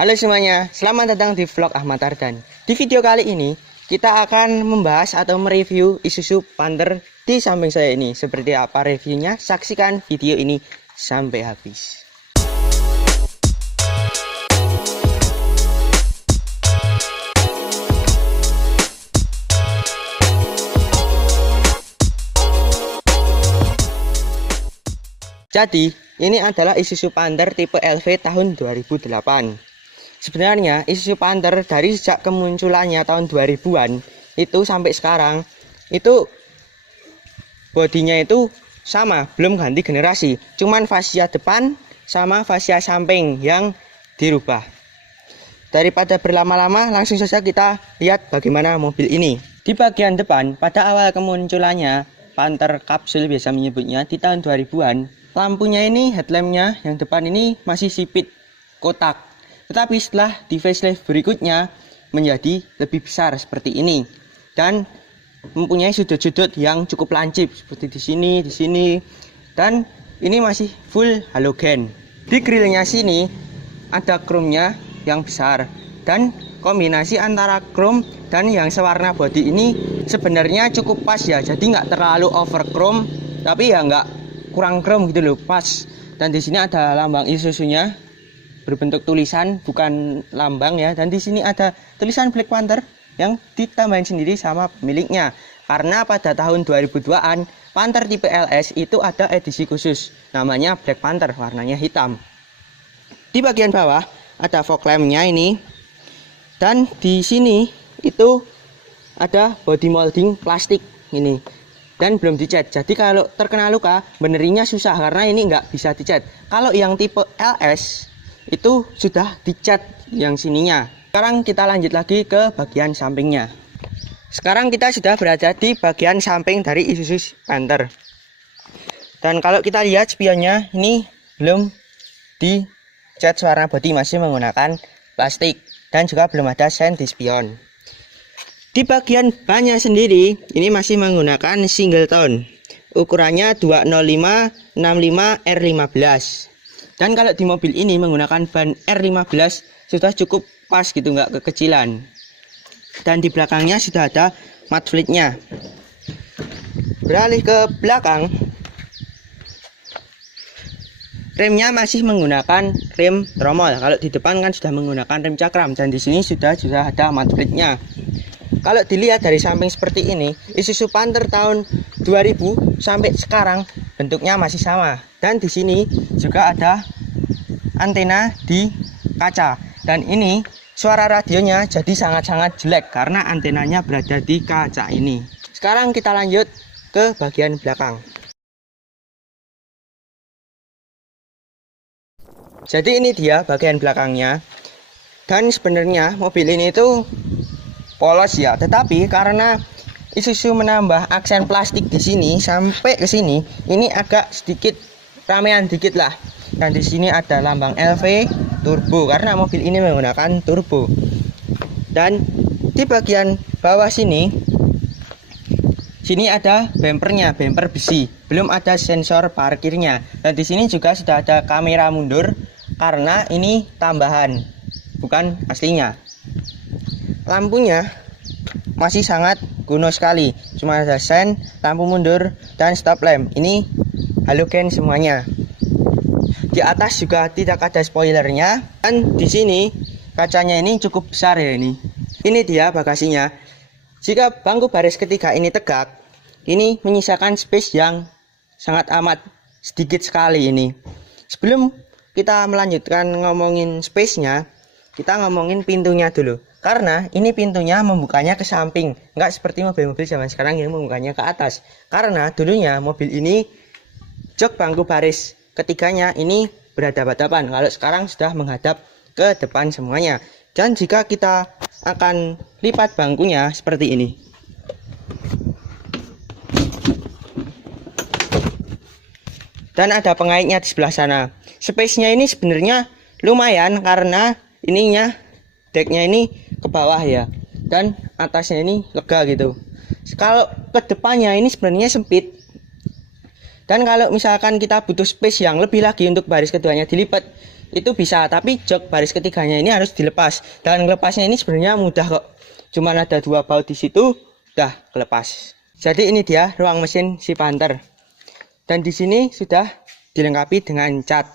Halo semuanya, selamat datang di vlog Ahmad Ardan. Di video kali ini, kita akan membahas atau mereview Isuzu Panther di samping saya ini. Seperti apa reviewnya? Saksikan video ini sampai habis. Jadi, ini adalah Isuzu Panther tipe LV tahun 2008. Sebenarnya Isuzu Panther dari sejak kemunculannya tahun 2000-an itu sampai sekarang itu bodinya itu sama, belum ganti generasi. Cuman fascia depan sama fascia samping yang dirubah. Daripada berlama-lama, langsung saja kita lihat bagaimana mobil ini. Di bagian depan, pada awal kemunculannya Panther kapsul biasa menyebutnya di tahun 2000-an, lampunya ini, headlampnya yang depan ini masih sipit kotak. Tetapi setelah di facelift berikutnya menjadi lebih besar seperti ini dan mempunyai sudut-sudut yang cukup lancip seperti di sini dan ini masih full halogen. Di grillnya sini ada chrome-nya yang besar dan kombinasi antara chrome dan yang sewarna body ini sebenarnya cukup pas ya. Jadi nggak terlalu over chrome tapi ya nggak kurang chrome gitu loh, pas. Dan di sini ada lambang Isuzu-nya berbentuk tulisan, bukan lambang ya. Dan di sini ada tulisan Black Panther yang ditambahin sendiri sama pemiliknya. Karena pada tahun 2002-an Panther tipe LS itu ada edisi khusus namanya Black Panther, warnanya hitam. Di bagian bawah ada fog lamp-nya ini. Dan di sini itu ada body molding plastik ini. Dan belum dicat. Jadi kalau terkena luka benerinya susah karena ini nggak bisa dicat. Kalau yang tipe LS itu sudah dicat yang sininya. Sekarang kita lanjut lagi ke bagian sampingnya. Sekarang kita sudah berada di bagian samping dari Isuzu Panther. Dan kalau kita lihat spionnya ini belum dicat warna bodi, masih menggunakan plastik dan juga belum ada sen di spion. Di bagian bannya sendiri ini masih menggunakan single tone. Ukurannya 205/65 R15. Dan kalau di mobil ini menggunakan ban R15 sudah cukup pas gitu, nggak kekecilan. Dan di belakangnya sudah ada mat flitnya. Beralih ke belakang, remnya masih menggunakan rem tromol. Kalau di depan kan sudah menggunakan rem cakram dan di sini sudah ada mat flitnya. Kalau dilihat dari samping seperti ini, Isuzu Panther tahun 2000 sampai sekarang bentuknya masih sama. Dan di sini juga ada antena di kaca. Dan ini suara radionya jadi sangat-sangat jelek karena antenanya berada di kaca ini. Sekarang kita lanjut ke bagian belakang. Jadi ini dia bagian belakangnya. Dan sebenarnya mobil ini itu polos ya, tetapi karena Isuzu menambah aksen plastik di sini sampai ke sini, ini agak sedikit ramean dikit lah. Dan di sini ada lambang LV turbo karena mobil ini menggunakan turbo. Dan di bagian bawah sini ada bempernya, bemper besi, belum ada sensor parkirnya. Dan di sini juga sudah ada kamera mundur karena ini tambahan, bukan aslinya. Lampunya masih sangat kuno sekali, cuma ada sen, lampu mundur, dan stop lamp. Ini halogen semuanya. Di atas juga tidak ada spoilernya. Dan di sini kacanya ini cukup besar ya ini. Ini dia bagasinya. Jika bangku baris ketiga ini tegak, ini menyisakan space yang sangat amat sedikit sekali ini. Sebelum kita melanjutkan ngomongin space-nya, kita ngomongin pintunya dulu. Karena ini pintunya membukanya ke samping, nggak seperti mobil-mobil zaman sekarang yang membukanya ke atas. Karena dulunya mobil ini jok bangku baris ketiganya ini berhadapan-hadapan. Kalau sekarang sudah menghadap ke depan semuanya. Dan jika kita akan lipat bangkunya seperti ini. Dan ada pengaitnya di sebelah sana. Space-nya ini sebenarnya lumayan karena ininya decknya ini ke bawah ya, dan atasnya ini lega gitu. Kalau ke depannya ini sebenarnya sempit. Dan kalau misalkan kita butuh space yang lebih lagi untuk baris keduanya dilipat, itu bisa, tapi jok baris ketiganya ini harus dilepas, dan lepasnya ini sebenarnya mudah kok, cuman ada 2 baut di situ udah kelepas. Jadi ini dia ruang mesin si Panther, dan di sini sudah dilengkapi dengan cat.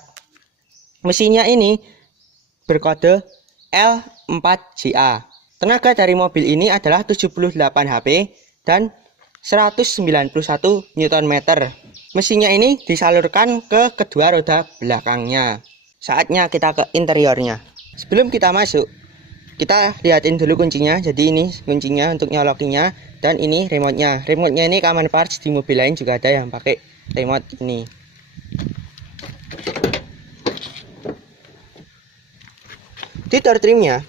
Mesinnya ini berkode L4JA. Tenaga dari mobil ini adalah 78 HP dan 191 Nm. Mesinnya ini disalurkan ke kedua roda belakangnya. Saatnya kita ke interiornya. Sebelum kita masuk, kita lihatin dulu kuncinya. Jadi ini kuncinya untuk nyolokinya, dan ini remote-nya. Remote-nya ini common parts, di mobil lain juga ada yang pakai remote ini. Di door trimnya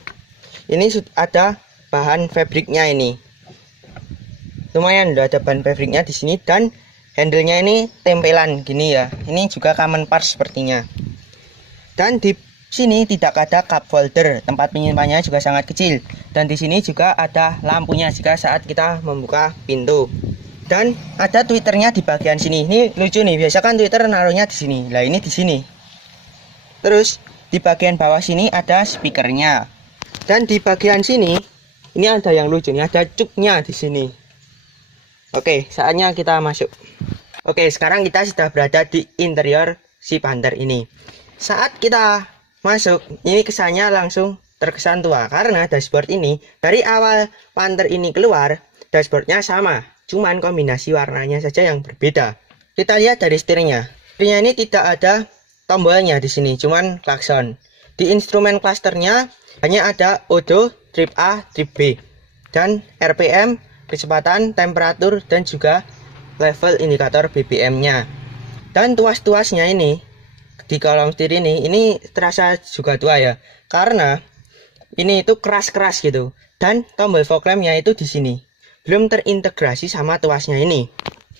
ini ada bahan fabriknya, ini lumayan udah ada bahan fabriknya di sini, dan handle-nya ini tempelan gini ya. Ini juga common parts sepertinya. Dan di sini tidak ada cup holder, tempat penyimpanannya juga sangat kecil. Dan di sini juga ada lampunya jika saat kita membuka pintu. Dan ada tweeternya di bagian sini. Ini lucu nih, biasa kan tweeter naruhnya di sini. Lah ini di sini. Terus di bagian bawah sini ada speakernya. Dan di bagian sini ini ada yang lucu nih, ada cupnya di sini. Oke, saatnya kita masuk. Oke, sekarang kita sudah berada di interior si Panther ini. Saat kita masuk, ini kesannya langsung terkesan tua, karena dashboard ini dari awal Panther ini keluar, dashboardnya sama, cuman kombinasi warnanya saja yang berbeda. Kita lihat dari setirnya. Setirnya ini tidak ada tombolnya di sini, cuman klakson. Di instrumen clusternya hanya ada odo, trip A, trip B, dan RPM, kecepatan, temperatur, dan juga level indikator BBM-nya. Dan tuas-tuasnya ini di kolong setir ini terasa juga tua ya, karena ini itu keras-keras gitu. Dan tombol fog lamp-nya itu di sini belum terintegrasi sama tuasnya ini.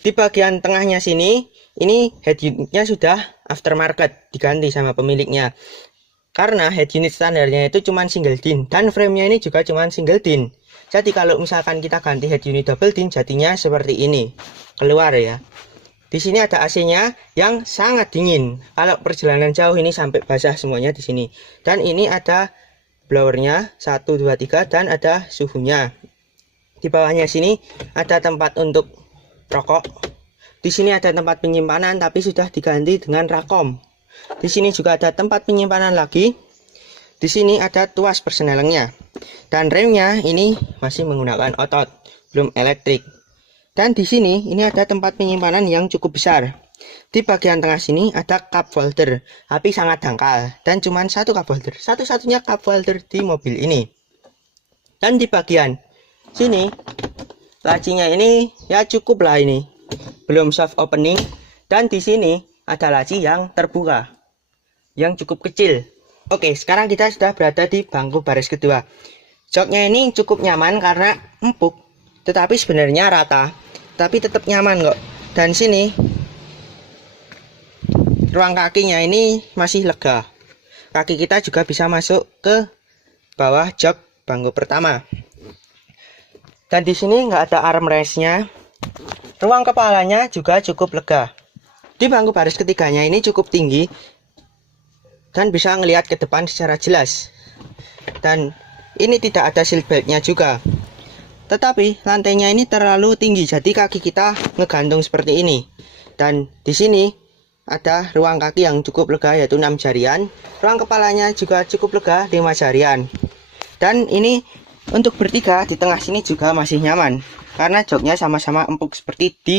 Di bagian tengahnya sini, ini head unitnya sudah aftermarket, diganti sama pemiliknya. Karena head unit standarnya itu cuma single din, dan frame-nya ini juga cuma single din. Jadi kalau misalkan kita ganti head unit double din, jadinya seperti ini keluar ya. Di sini ada AC-nya yang sangat dingin. Kalau perjalanan jauh ini sampai basah semuanya di sini. Dan ini ada blowernya 1, 2, 3, dan ada suhunya. Di bawahnya sini ada tempat untuk rokok. Di sini ada tempat penyimpanan tapi sudah diganti dengan rakom. Di sini juga ada tempat penyimpanan lagi. Di sini ada tuas persnelengnya. Dan remnya ini masih menggunakan otot, belum elektrik. Dan di sini ini ada tempat penyimpanan yang cukup besar. Di bagian tengah sini ada cup holder, tapi sangat dangkal dan cuma satu cup holder, satu-satunya cup holder di mobil ini. Dan di bagian sini lacinya ini ya cukup lah, ini belum soft opening. Dan di sini ada laci yang terbuka yang cukup kecil. Oke, sekarang kita sudah berada di bangku baris kedua. Joknya ini cukup nyaman karena empuk, tetapi sebenarnya rata, tapi tetap nyaman kok. Dan sini ruang kakinya ini masih lega. Kaki kita juga bisa masuk ke bawah jok bangku pertama. Dan di sini nggak ada armrestnya. Ruang kepalanya juga cukup lega. Di bangku baris ketiganya ini cukup tinggi dan bisa ngelihat ke depan secara jelas. Dan ini tidak ada seat beltnya juga. Tetapi lantainya ini terlalu tinggi, jadi kaki kita ngegantung seperti ini. Dan di sini ada ruang kaki yang cukup lega, yaitu 6 jarian. Ruang kepalanya juga cukup lega, 5 jarian. Dan ini untuk bertiga di tengah sini juga masih nyaman, karena joknya sama-sama empuk seperti di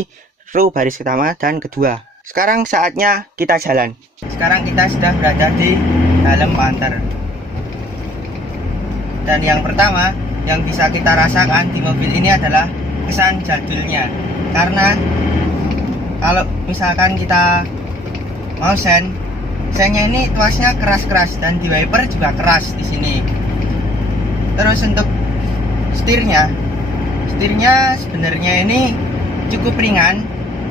row baris pertama dan kedua. Sekarang saatnya kita jalan. Sekarang kita sudah berada di dalam Panther. Dan yang pertama yang bisa kita rasakan di mobil ini adalah kesan jadulnya. Karena kalau misalkan kita mau sennya ini tuasnya keras-keras, dan di wiper juga keras di sini. Terus untuk setirnya sebenarnya ini cukup ringan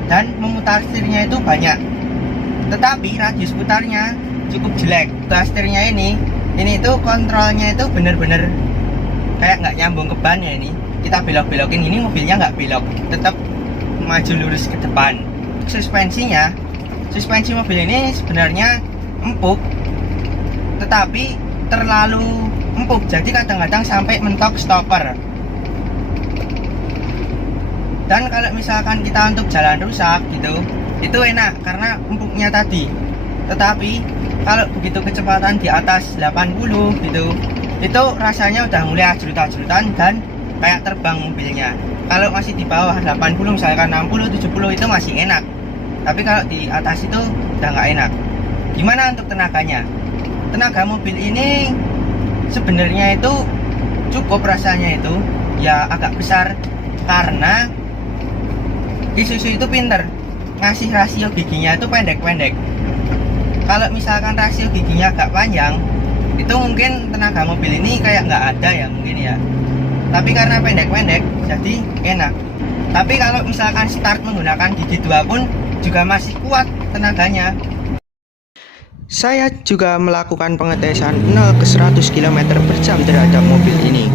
dan memutar setirnya itu banyak. Tetapi radius putarnya cukup jelek. Setirnya ini tuh kontrolnya itu bener-bener kayak nggak nyambung ke ban ya. Ini kita belok-belokin, ini mobilnya nggak belok, tetap maju lurus ke depan. Suspensi mobil ini sebenarnya empuk, tetapi terlalu empuk, jadi kadang-kadang sampai mentok stopper. Dan kalau misalkan kita untuk jalan rusak gitu, itu enak karena empuknya tadi. Tetapi kalau begitu kecepatan di atas 80 gitu, itu rasanya udah mulai ajrut-ajrutan dan kayak terbang mobilnya. Kalau masih di bawah 80, misalkan 60, 70 itu masih enak. Tapi kalau di atas itu udah nggak enak. Gimana untuk tenaganya? Tenaga mobil ini sebenarnya itu cukup, rasanya itu ya agak besar, karena Isuzu itu pinter ngasih rasio giginya itu pendek-pendek. Kalau misalkan rasio giginya agak panjang, itu mungkin tenaga mobil ini kayak nggak ada ya mungkin ya. Tapi karena pendek-pendek jadi enak. Tapi kalau misalkan start menggunakan gigi 2 pun juga masih kuat tenaganya. Saya juga melakukan pengetesan 0 ke 100 km per jam terhadap mobil ini.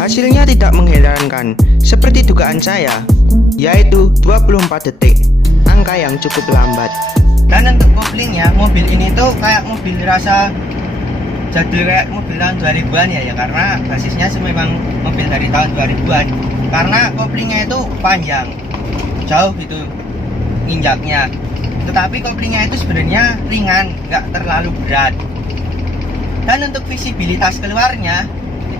Hasilnya tidak mengherankan, seperti dugaan saya, yaitu 24 detik, angka yang cukup lambat. Dan untuk koplingnya, mobil ini tuh kayak mobil rasa jadul, kayak mobil tahun 2000-an ya, karena basisnya memang mobil dari tahun 2000-an. Karena koplingnya itu panjang, jauh itu injaknya. Tetapi koplingnya itu sebenarnya ringan, nggak terlalu berat. Dan untuk visibilitas keluarnya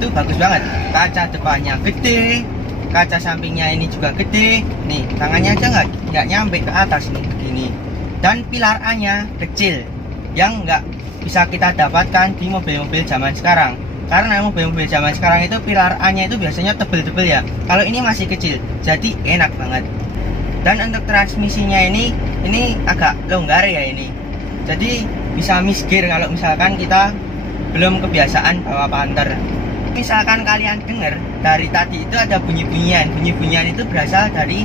itu bagus banget. Kaca depannya gede, kaca sampingnya ini juga gede. Nih, tangannya aja nggak nyampe ke atas nih begini. Dan pilar A-nya kecil, yang nggak bisa kita dapatkan di mobil-mobil zaman sekarang. Karena mobil-mobil zaman sekarang itu pilar A-nya itu biasanya tebel-tebel ya. Kalau ini masih kecil, jadi enak banget. Dan untuk transmisinya ini agak longgar ya ini. Jadi bisa misgear kalau misalkan kita belum kebiasaan bawa Panther. Misalkan kalian dengar dari tadi itu ada bunyi-bunyian itu berasal dari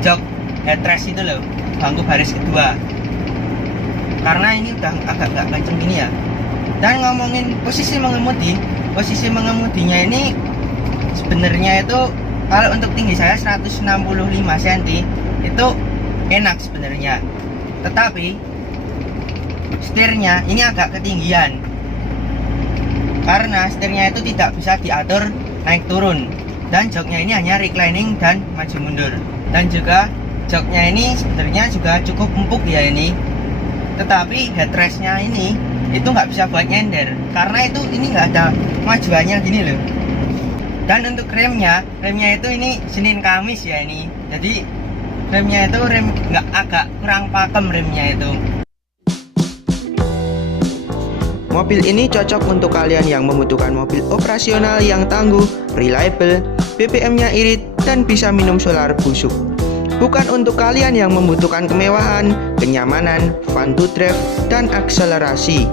jok headrest itu loh, bangku baris kedua, karena ini udah agak gak kenceng gini ya. Dan ngomongin posisi mengemudinya ini sebenarnya itu kalau untuk tinggi saya 165 cm itu enak sebenarnya, tetapi setirnya ini agak ketinggian, karena setirnya itu tidak bisa diatur naik turun, dan joknya ini hanya reclining dan maju mundur. Dan juga joknya ini sebenarnya juga cukup empuk ya ini, tetapi headrestnya ini itu nggak bisa buat nyender, karena itu ini nggak ada majuannya gini loh. Dan untuk remnya itu ini Senin Kamis ya ini, jadi remnya itu nggak, agak kurang pakem remnya itu. Mobil ini cocok untuk kalian yang membutuhkan mobil operasional yang tangguh, reliable, BBM-nya irit, dan bisa minum solar busuk. Bukan untuk kalian yang membutuhkan kemewahan, kenyamanan, fun to drive, dan akselerasi.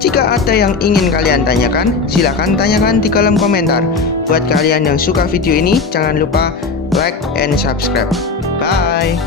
Jika ada yang ingin kalian tanyakan, silahkan tanyakan di kolom komentar. Buat kalian yang suka video ini, jangan lupa like and subscribe. Bye!